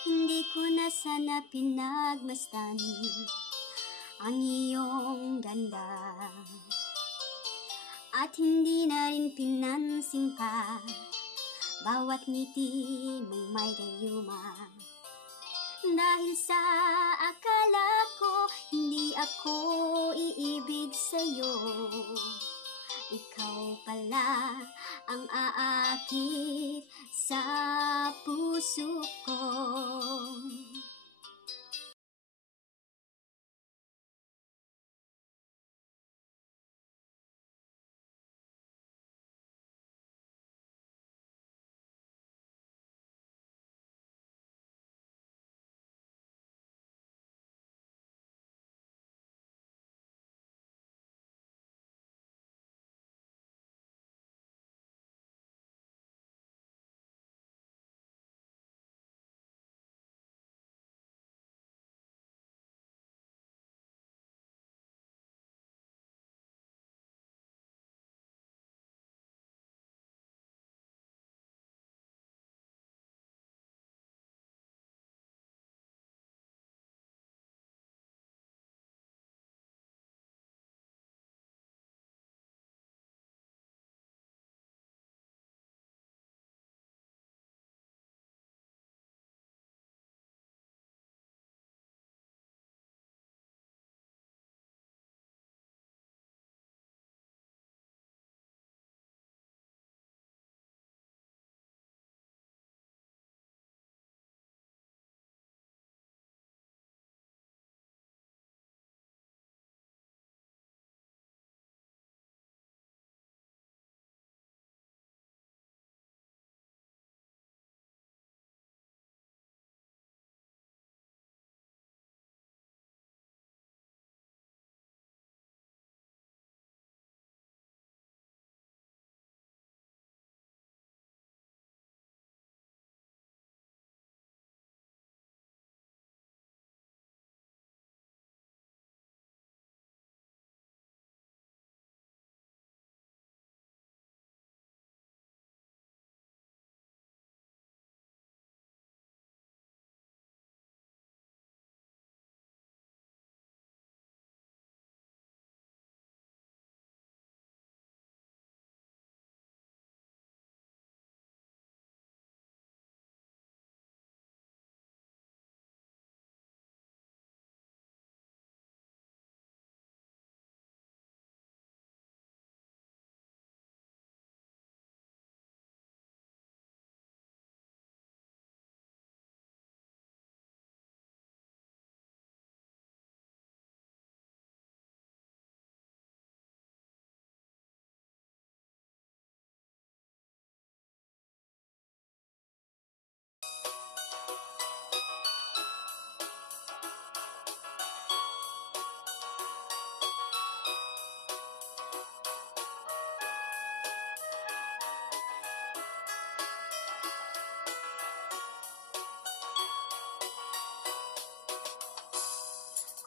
Hindi ko na sana pinagmasdan ang iyong ganda, at hindi na rin pinansin pa bawat ngiti mong may gayuma. Dahil sa akala ko hindi ako iibig sa'yo, ikaw pala ang aakit sa puso ko.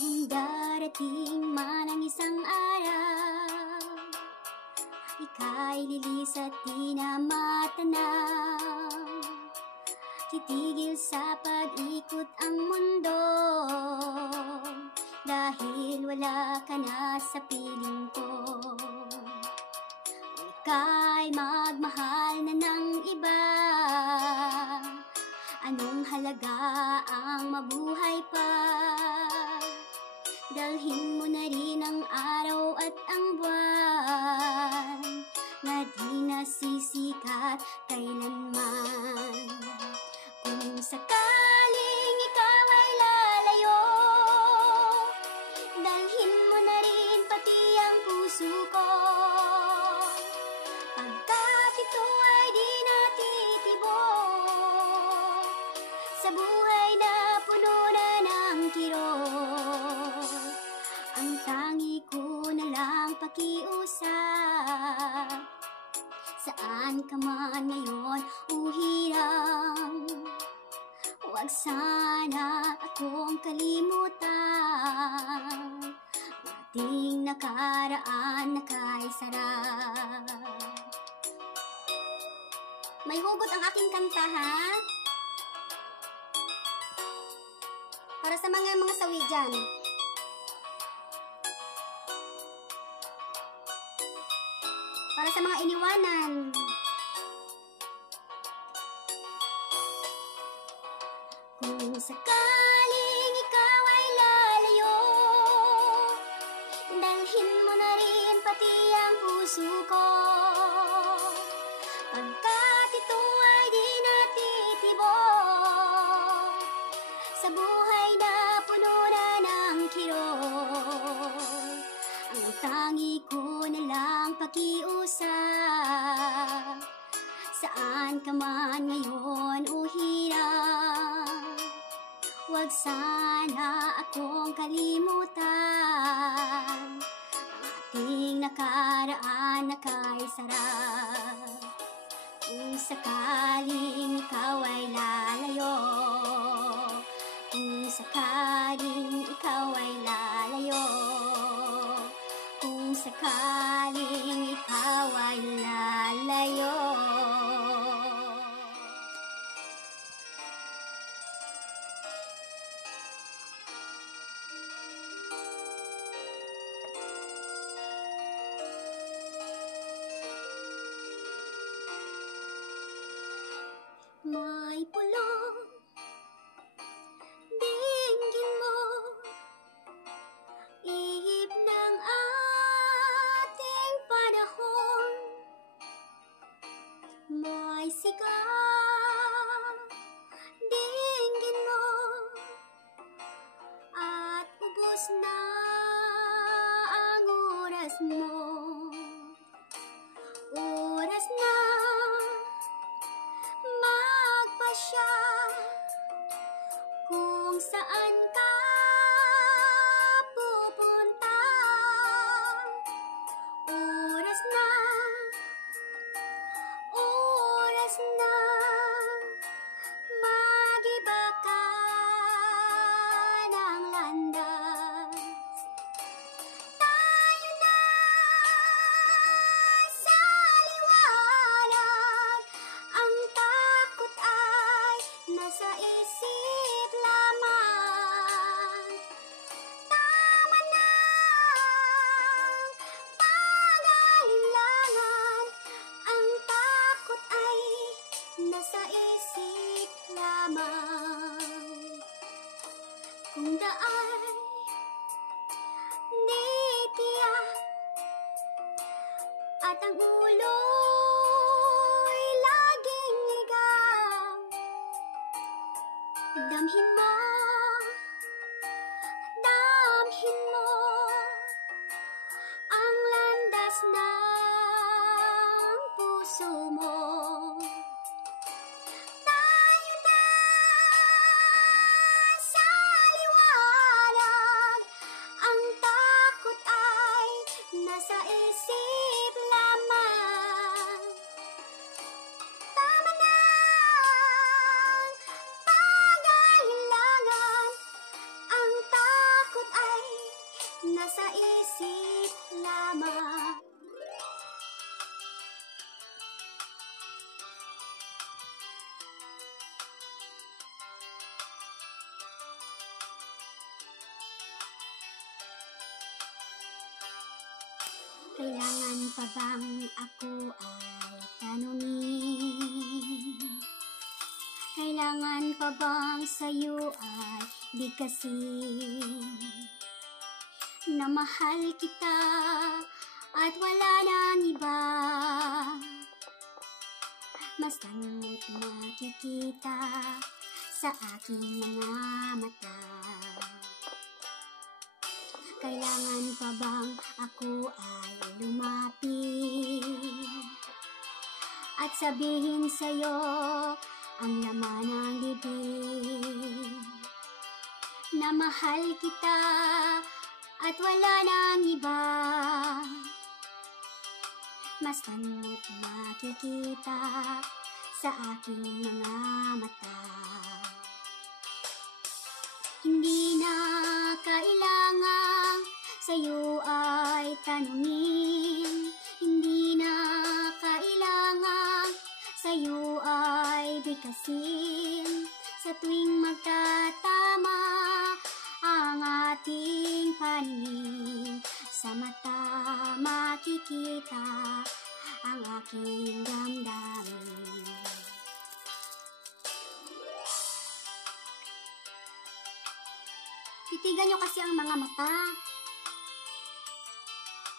Kung darating man ang isang araw, ika'y lilis at di na matanaw, titigil sa pag-ikot ang mundo, dahil wala ka na sa piling ko. Kung ika'y magmahal na ng iba, anong halaga ang mabuhay pa? Dalhin mo na rin ang araw at ang buwan na di nasisikat kailanman. Kung sakaling ikaw ay lalayo, dalhin mo na rin pati ang puso ko. Pagkat ito ay di natitibok sa buhay na puno na ng kirot, ang tangi ko na lang pakiusap. Saan ka man ngayon uhirang, huwag sana akong kalimutan, ating nakaraan na kay sarap. May hugot ang aking kanta, ha? Para sa mga sawi dyan. Para sa mga iniwanan. Kung sakaling ikaw ay lalayo, dalhin mo na rin pati ang puso ko. Pagkat ito ay di natitibok sa buhay na puno na ng kirot, ang tangi ko na lang pakiusap. Saan ka man ngayon o hirap, huwag sana akong kalimutan. Ang ating nakaraan na kay sarap. Kung sakaling ikaw ay lalayo, kung sakaling ikaw ay lalayo, kung sakaling ikaw ay lalayo. May pulong, dinggin mo, ihip ng ating panahon. May sigaw, dinggin mo, at ubos na ang oras mo. Oras na magpasya kung saan ka pupunta. Oras na mag-iba ka ng landas. Tayo na sa liwanag, ang takot ay nasa isip lamang. Tama na pag-alinlangan, ang takot ay nasa isip lamang. Kung daan di tiyak at ang ulo'y laging ligaw, damhin mo ang landas ng puso mo. Tayo na sa liwanag, ang takot ay nasa isip lamang. Tama na pag-alinlangan, ang takot ay nasa isip lamang. Kailangan pa bang ako ay tanungin? Kailangan pa bang sa'yo ay bigkasin na mahal kita at wala nang iba? Mastan mo't makikita sa aking mga mata. Kailangan pa bang ako ay lumapit at sabihin sa'yo ang laman ng bibig, na mahal kita at wala nang iba? Mastan mo't makikita sa aking mga mata. Hindi na kailangan sa'yo ay tanungin, hindi na kailangan sa'yo ay bigkasin. Sa tuwing magtatama paningin. Sa mata makikita ang aking damdamin. Titigan nyo kasi ang mga mata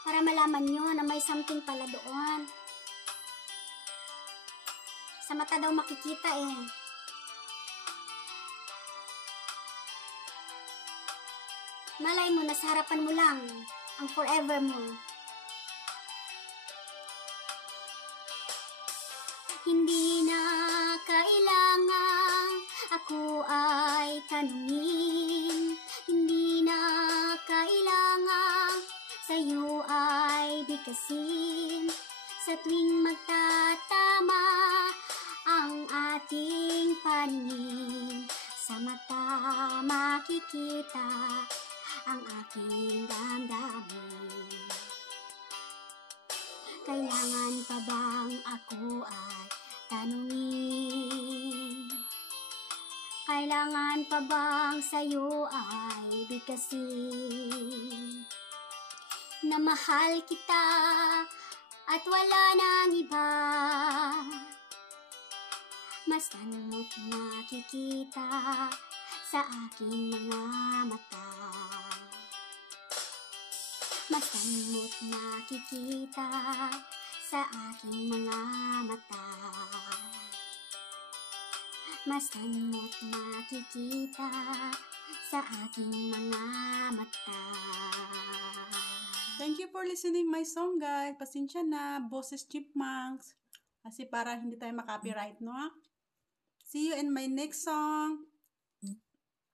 para malaman nyo na may something pala doon. Sa mata daw makikita eh. Malay mo, nasa harapan mo lang ang forever mo. Hindi na kailangan ako ay tanungin. Hindi na kailangan sa'yo ay bigkasin. Sa tuwing magtatama ang ating paningin, sa mata makikita ang aking damdamin. Kailangan pa bang ako ay tanungin? Kailangan pa bang sa'yo ay bigkasin? Na mahal kita at wala nang iba, mastan mo't nakikita sa aking mga mata. Mastan mo't nakikita sa aking mga mata. Mastan mo't nakikita sa aking mga mata. Thank you for listening my song, guys. Pasensya na, Boses Chipmunks. Kasi para hindi tayo makapiright, no? See you in my next song.